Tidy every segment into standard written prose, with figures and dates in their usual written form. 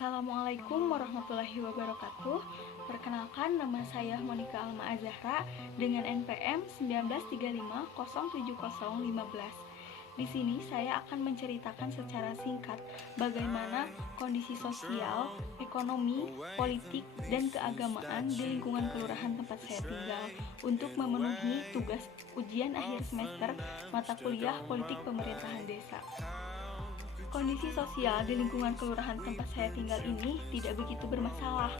Assalamualaikum warahmatullahi wabarakatuh. Perkenalkan, nama saya Monika Alma Azahra dengan NPM 1935070015. Di sini saya akan menceritakan secara singkat bagaimana kondisi sosial, ekonomi, politik, dan keagamaan di lingkungan kelurahan tempat saya tinggal untuk memenuhi tugas ujian akhir semester mata kuliah Politik Pemerintahan Desa. Kondisi sosial di lingkungan kelurahan tempat saya tinggal ini tidak begitu bermasalah.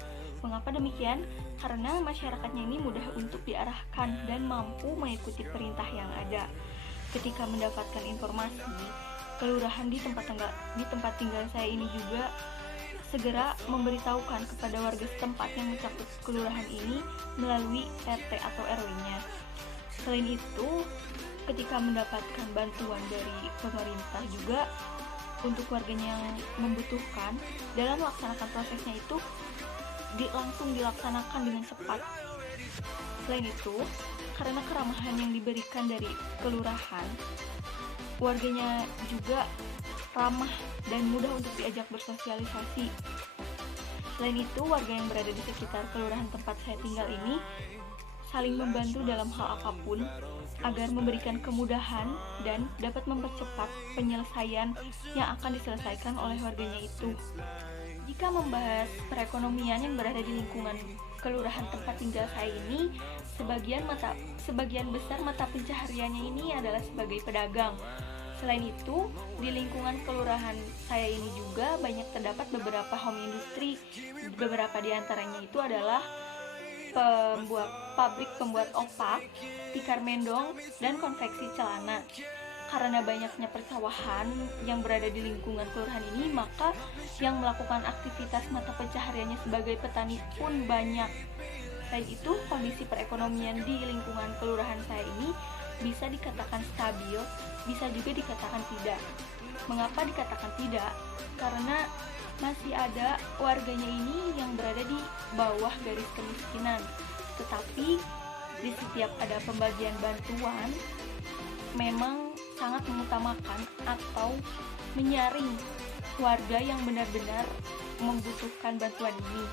Mengapa demikian? Karena masyarakatnya ini mudah untuk diarahkan dan mampu mengikuti perintah yang ada. Ketika mendapatkan informasi, kelurahan di tempat tinggal saya ini juga segera memberitahukan kepada warga setempat yang mencakup kelurahan ini melalui RT atau RW-nya. Selain itu, ketika mendapatkan bantuan dari pemerintah juga untuk warganya yang membutuhkan, dalam melaksanakan prosesnya itu langsung dilaksanakan dengan cepat. Selain itu, karena keramahan yang diberikan dari kelurahan, warganya juga ramah dan mudah untuk diajak bersosialisasi. Selain itu, warga yang berada di sekitar kelurahan tempat saya tinggal ini saling membantu dalam hal apapun agar memberikan kemudahan dan dapat mempercepat penyelesaian yang akan diselesaikan oleh warganya itu. Jika membahas perekonomian yang berada di lingkungan kelurahan tempat tinggal saya ini, sebagian besar mata pencahariannya ini adalah sebagai pedagang. Selain itu, di lingkungan kelurahan saya ini juga banyak terdapat beberapa home industry. Beberapa di antaranya itu adalah pabrik pembuat opak, tikar mendong, dan konveksi celana. Karena banyaknya persawahan yang berada di lingkungan kelurahan ini, maka yang melakukan aktivitas mata pencahariannya sebagai petani pun banyak. Selain itu, kondisi perekonomian di lingkungan kelurahan saya ini bisa dikatakan stabil, bisa juga dikatakan tidak. Mengapa dikatakan tidak? Karena masih ada warganya ini yang berada di bawah garis kemiskinan. Tetapi di setiap ada pembagian bantuan, memang sangat mengutamakan atau menyaring warga yang benar-benar membutuhkan bantuan ini.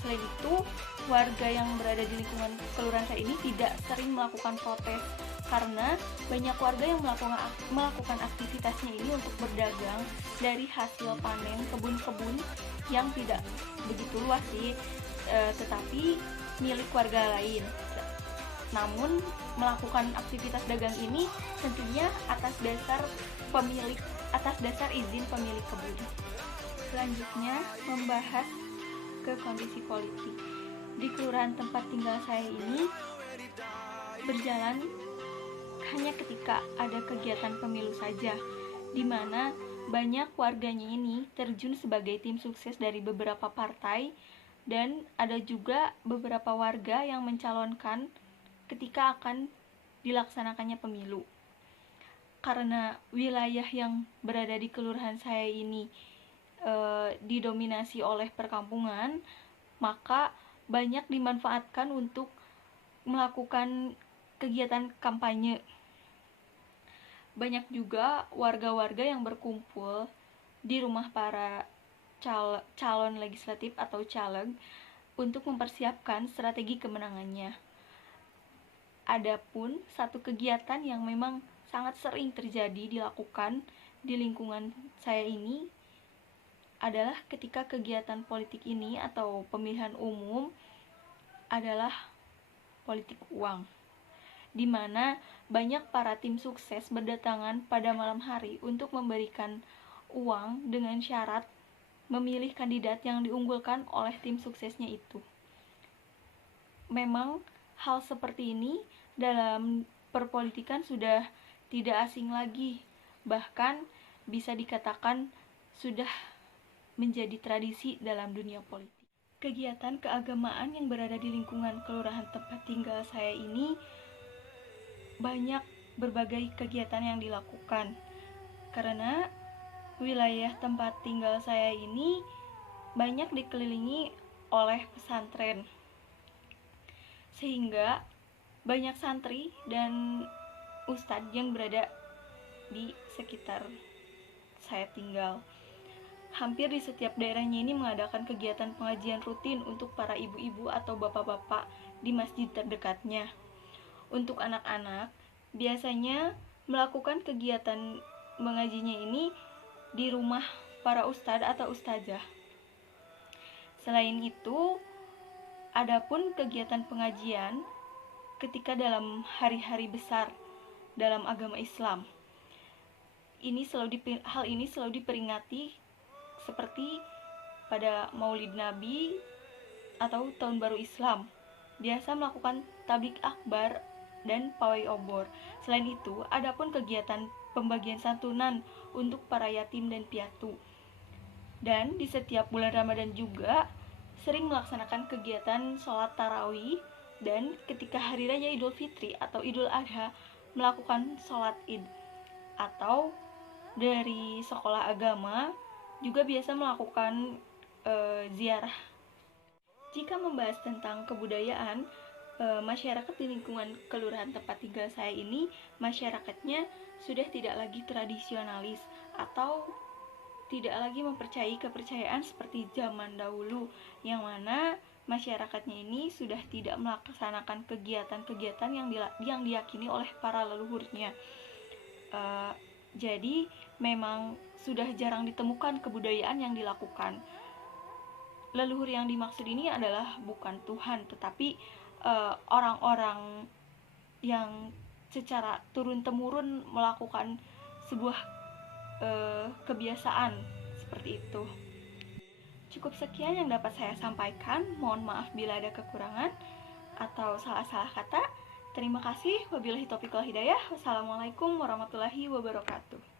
Selain itu, warga yang berada di lingkungan kelurahan saya ini tidak sering melakukan protes, karena banyak warga yang melakukan aktivitasnya ini untuk berdagang dari hasil panen kebun-kebun yang tidak begitu luas sih, tetapi milik warga lain. Namun melakukan aktivitas dagang ini tentunya atas dasar izin pemilik kebun. Selanjutnya membahas ke kondisi politik. Di kelurahan tempat tinggal saya ini berjalan hanya ketika ada kegiatan pemilu saja, di mana banyak warganya ini terjun sebagai tim sukses dari beberapa partai, dan ada juga beberapa warga yang mencalonkan ketika akan dilaksanakannya pemilu. Karena wilayah yang berada di kelurahan saya ini didominasi oleh perkampungan, maka banyak dimanfaatkan untuk melakukan kegiatan kampanye. Banyak juga warga-warga yang berkumpul di rumah para calon legislatif atau caleg untuk mempersiapkan strategi kemenangannya. Adapun satu kegiatan yang memang sangat sering terjadi dilakukan di lingkungan saya ini adalah ketika kegiatan politik ini atau pemilihan umum adalah politik uang, di mana banyak para tim sukses berdatangan pada malam hari untuk memberikan uang dengan syarat memilih kandidat yang diunggulkan oleh tim suksesnya itu. Memang hal seperti ini dalam perpolitikan sudah tidak asing lagi, bahkan bisa dikatakan sudah menjadi tradisi dalam dunia politik. Kegiatan keagamaan yang berada di lingkungan kelurahan tempat tinggal saya ini banyak berbagai kegiatan yang dilakukan, karena wilayah tempat tinggal saya ini banyak dikelilingi oleh pesantren, sehingga banyak santri dan ustadz yang berada di sekitar saya tinggal. Hampir di setiap daerahnya ini mengadakan kegiatan pengajian rutin untuk para ibu-ibu atau bapak-bapak di masjid terdekatnya. Untuk anak-anak, biasanya melakukan kegiatan mengajinya ini di rumah para ustadz atau ustazah. Selain itu, adapun kegiatan pengajian ketika dalam hari-hari besar dalam agama Islam. Hal ini selalu diperingati seperti pada Maulid Nabi atau Tahun Baru Islam. Biasa melakukan tablik akbar dan pawai obor. Selain itu, adapun kegiatan pembagian santunan untuk para yatim dan piatu. Dan di setiap bulan Ramadan juga sering melaksanakan kegiatan sholat tarawih, dan ketika hari raya Idul Fitri atau Idul Adha melakukan sholat id. Atau dari sekolah agama juga biasa melakukan ziarah. Jika membahas tentang kebudayaan, masyarakat di lingkungan kelurahan tempat tinggal saya ini, masyarakatnya sudah tidak lagi tradisionalis atau tidak lagi mempercayai kepercayaan seperti zaman dahulu, yang mana masyarakatnya ini sudah tidak melaksanakan kegiatan-kegiatan yang diyakini oleh para leluhurnya. Jadi memang sudah jarang ditemukan kebudayaan yang dilakukan. Leluhur yang dimaksud ini adalah bukan Tuhan, tetapi orang-orang yang secara turun-temurun melakukan sebuah kebiasaan seperti itu. Cukup sekian yang dapat saya sampaikan. Mohon maaf bila ada kekurangan atau salah-salah kata. Terima kasih. Wabillahi taufiq wal hidayah. Wassalamualaikum warahmatullahi wabarakatuh.